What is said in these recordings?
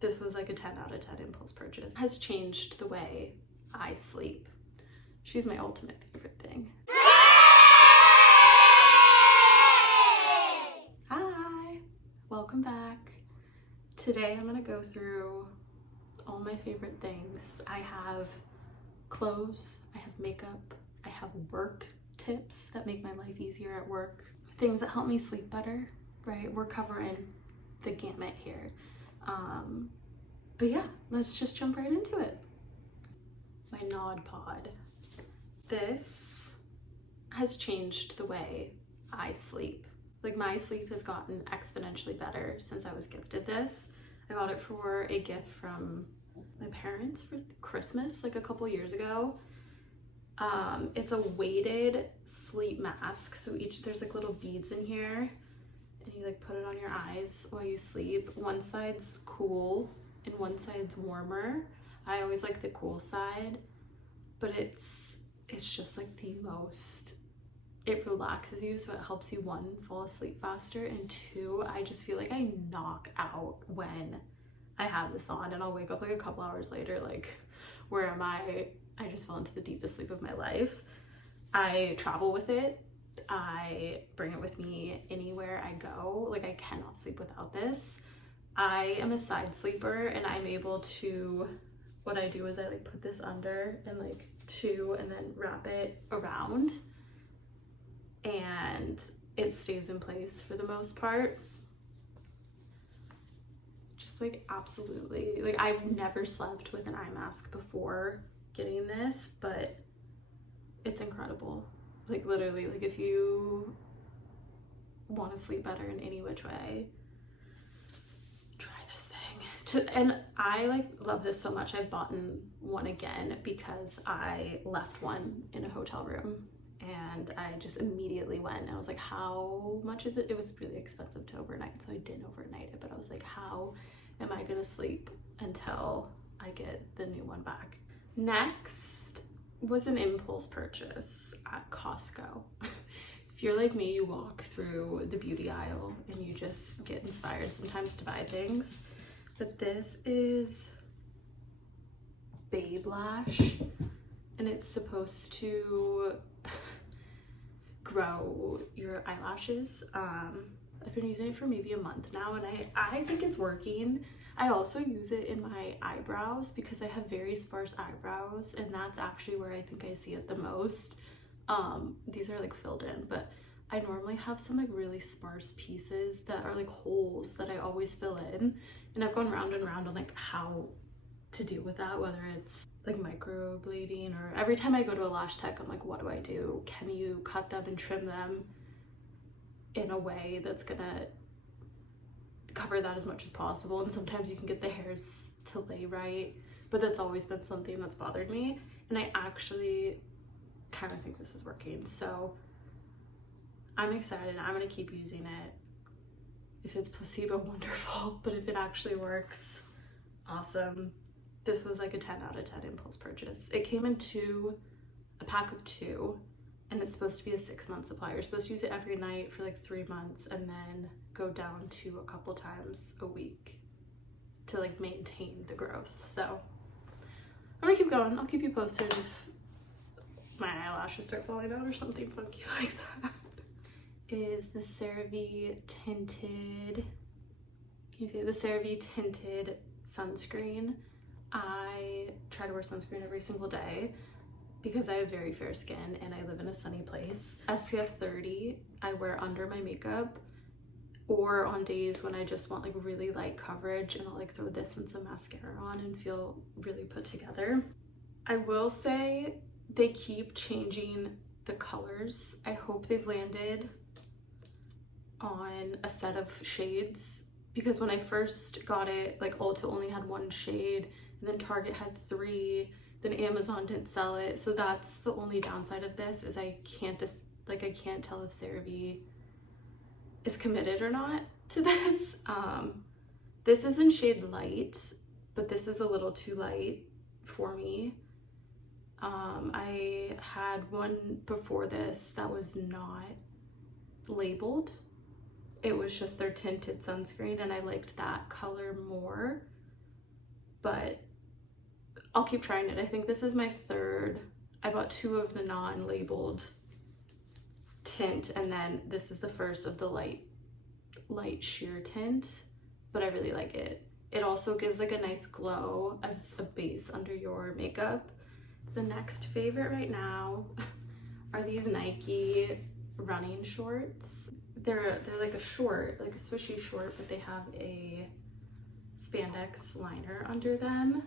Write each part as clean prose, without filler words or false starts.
This was like a 10 out of 10 impulse purchase. Has changed the way I sleep. She's my ultimate favorite thing. Hi, welcome back. Today I'm gonna go through all my favorite things. I have clothes, I have makeup, I have work tips that make my life easier at work, things that help me sleep better, right? We're covering the gamut here. But yeah, let's just jump right into it. My Nod Pod. This has changed the way I sleep. Like, my sleep has gotten exponentially better since I was gifted this. I got it for a gift from my parents for Christmas like a couple years ago. It's a weighted sleep mask. So there's like little beads in here, and you like put it on your eyes while you sleep. One side's cool and one side's warmer. I always like the cool side, but it's just like the most, it relaxes you, so it helps you, one, fall asleep faster, and two, I just feel like I knock out when I have this on, and I'll wake up like a couple hours later like, where am I? I just fell into the deepest sleep of my life. I travel with it. I bring it with me anywhere I go. Like, I cannot sleep without this. I am a side sleeper, and I'm able to, what I do is I like put this under and like and then wrap it around, and it stays in place for the most part. Just like absolutely, like, I've never slept with an eye mask before getting this, but it's incredible. Like, literally, like, if you want to sleep better in any which way, try this thing. And I like love this so much, I've bought one again because I left one in a hotel room, and I just immediately went and I was like, how much is it? It was really expensive to overnight, so I didn't overnight it, but I was like, how am I gonna sleep until I get the new one back? Next was an impulse purchase at Costco. If you're like me, you walk through the beauty aisle and you just get inspired sometimes to buy things. But this is Babe Lash, and it's supposed to grow your eyelashes. I've been using it for maybe a month now, and I think it's working. I also use it in my eyebrows because I have very sparse eyebrows, and that's actually where I think I see it the most. These are like filled in, but I normally have some like really sparse pieces that are like holes that I always fill in, and I've gone round and round on like how to deal with that, whether it's like microblading, or every time I go to a lash tech, I'm like, what do I do? Can you cut them and trim them in a way that's gonna cover that as much as possible? And sometimes you can get the hairs to lay right, but that's always been something that's bothered me, and I actually kind of think this is working, so I'm excited. I'm gonna keep using it. If it's placebo, wonderful, but if it actually works, awesome. This was like a 10 out of 10 impulse purchase. It came in a pack of 2, and it's supposed to be a 6-month supply. You're supposed to use it every night for like 3 months, and then go down to a couple times a week to like maintain the growth. So I'm gonna keep going. I'll keep you posted if my eyelashes start falling out or something funky like that. Is the Cerave tinted, can you see the Cerave tinted sunscreen? I try to wear sunscreen every single day because I have very fair skin and I live in a sunny place. SPF 30 I wear under my makeup, or on days when I just want like really light coverage, and I'll like throw this and some mascara on and feel really put together. I will say they keep changing the colors. I hope they've landed on a set of shades, because when I first got it, like Ulta only had 1 shade, and then Target had 3, then Amazon didn't sell it. So that's the only downside of this, is I can't tell if Cerave is committed or not to this. This is in shade light, but this is a little too light for me. I had one before this that was not labeled. It was just their tinted sunscreen, and I liked that color more. but I'll keep trying it. I think this is my third. I bought 2 of the non-labeled tint, and then this is the first of the light sheer tint, but I really like it. It also gives like a nice glow as a base under your makeup. The next favorite right now are these Nike running shorts. They're like a short, like a swishy short, but they have a spandex liner under them.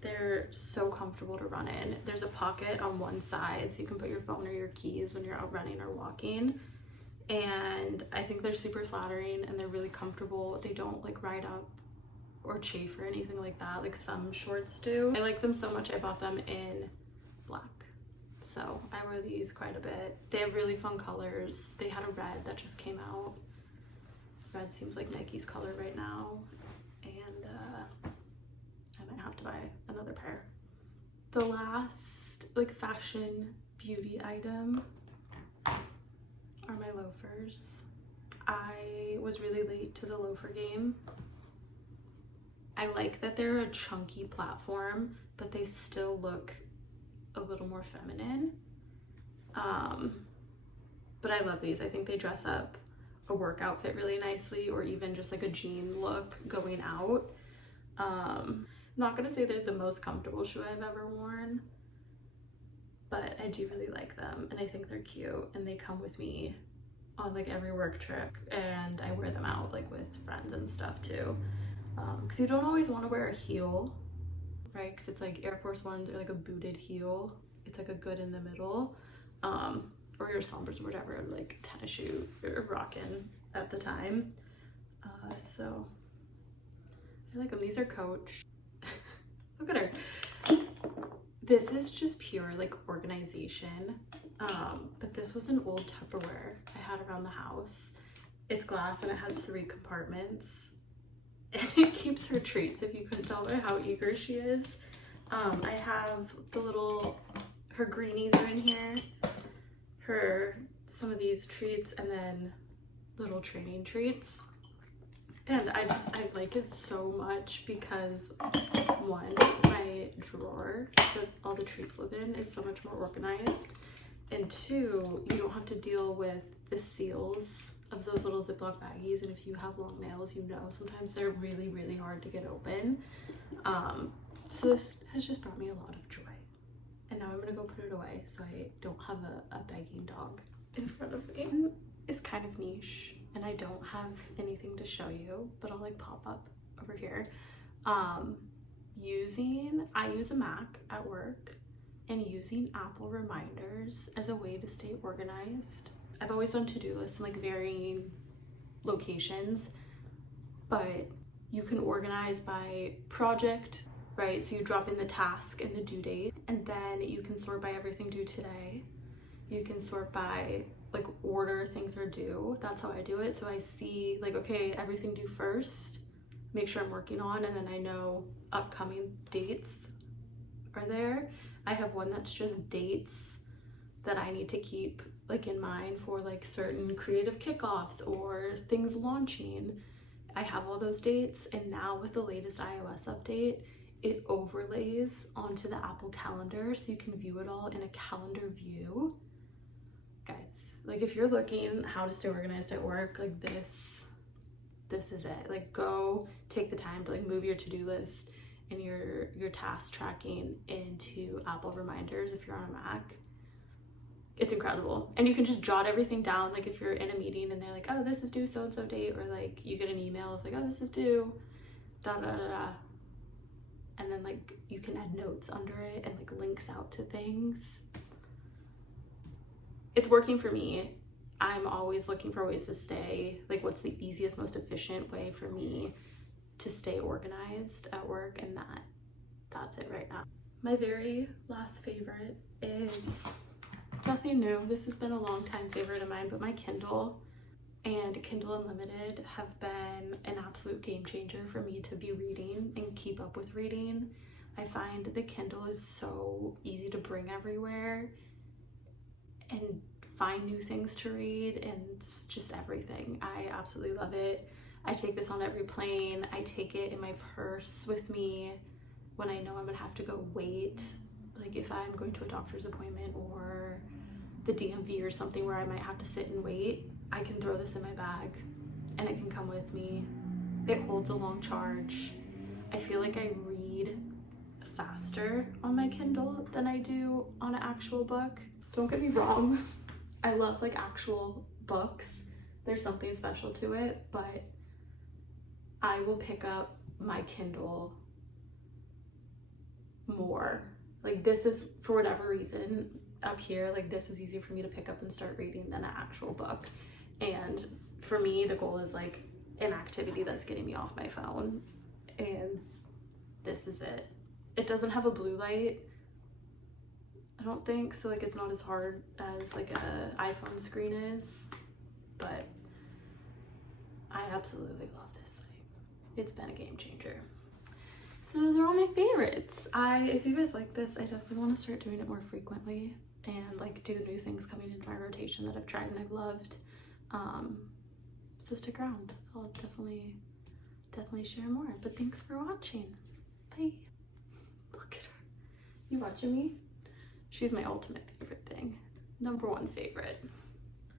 They're so comfortable to run in. There's a pocket on one side so you can put your phone or your keys when you're out running or walking. And I think they're super flattering and they're really comfortable. They don't like ride up or chafe or anything like that like some shorts do. I like them so much I bought them in black. So I wear these quite a bit. They have really fun colors. They had a red that just came out. Red seems like Nike's color right now. And I might have to buy another pair. The last like fashion beauty item are my loafers. I was really late to the loafer game. I like that they're a chunky platform, but they still look a little more feminine. But I love these. I think they dress up a work outfit really nicely, or even just like a jean look going out. I'm not gonna say they're the most comfortable shoe I've ever worn, but I do really like them and I think they're cute, and they come with me on like every work trip, and I wear them out like with friends and stuff too. Because you don't always want to wear a heel, right? Because it's like Air Force Ones or like a booted heel. It's like a good in the middle. Or your Sombers or whatever, like tennis shoe you're rocking at the time. So I like them. These are Coach. Look at her. This is just pure like organization. But this was an old Tupperware I had around the house. It's glass and it has 3 compartments. And it keeps her treats, if you couldn't tell by how eager she is. I have the little, her greenies are in here, some of these treats, and then little training treats. And I like it so much because 1, my drawer that all the treats live in is so much more organized. And 2, you don't have to deal with the seals of those little Ziploc baggies, and if you have long nails, you know sometimes they're really, really hard to get open. So this has just brought me a lot of joy. And now I'm gonna go put it away so I don't have a begging dog in front of me. It's kind of niche, and I don't have anything to show you, but I'll like pop up over here. I use a Mac at work, and using Apple reminders as a way to stay organized. I've always done to-do lists in like varying locations, but you can organize by project, right? So you drop in the task and the due date, and then you can sort by everything due today. You can sort by like order things are due. That's how I do it. So I see like, okay, everything due first, make sure I'm working on, and then I know upcoming dates are there. I have one that's just dates that I need to keep like in mind for like certain creative kickoffs or things launching. I have all those dates, and now with the latest iOS update, it overlays onto the Apple Calendar so you can view it all in a calendar view. Guys, like if you're looking how to stay organized at work, like this is it. Like go take the time to like move your to-do list and your task tracking into Apple reminders if you're on a Mac. It's incredible. And you can just jot everything down. Like if you're in a meeting and they're like, oh, this is due so-and-so date, or like you get an email of like, oh, this is due, da da da da. And then like you can add notes under it and like links out to things. It's working for me. I'm always looking for ways to stay, like what's the easiest, most efficient way for me to stay organized at work, and that's it right now. My very last favorite is nothing new. This has been a long time favorite of mine, but my Kindle and Kindle Unlimited have been an absolute game changer for me to be reading and keep up with reading. I find the Kindle is so easy to bring everywhere and find new things to read, and just everything. I absolutely love it. I take this on every plane. I take it in my purse with me. when I know I'm gonna have to go wait, like if I'm going to a doctor's appointment or the DMV or something where I might have to sit and wait, I can throw this in my bag and it can come with me. It holds a long charge. I feel like I read faster on my Kindle than I do on an actual book. Don't get me wrong, I love like actual books. There's something special to it, but I will pick up my Kindle more. Like this is, for whatever reason, up here, like this is easier for me to pick up and start reading than an actual book. And for me, the goal is like an activity that's getting me off my phone, and this is it. It doesn't have a blue light, I don't think, so like it's not as hard as like a iPhone screen is, but I absolutely love this thing. It's been a game changer. So those are all my favorites. If you guys like this, I definitely want to start doing it more frequently and like do new things coming into my rotation that I've tried and I've loved. So stick around. I'll definitely share more. But thanks for watching. Bye. Look at her. You watching me? She's my ultimate favorite thing. #1 favorite.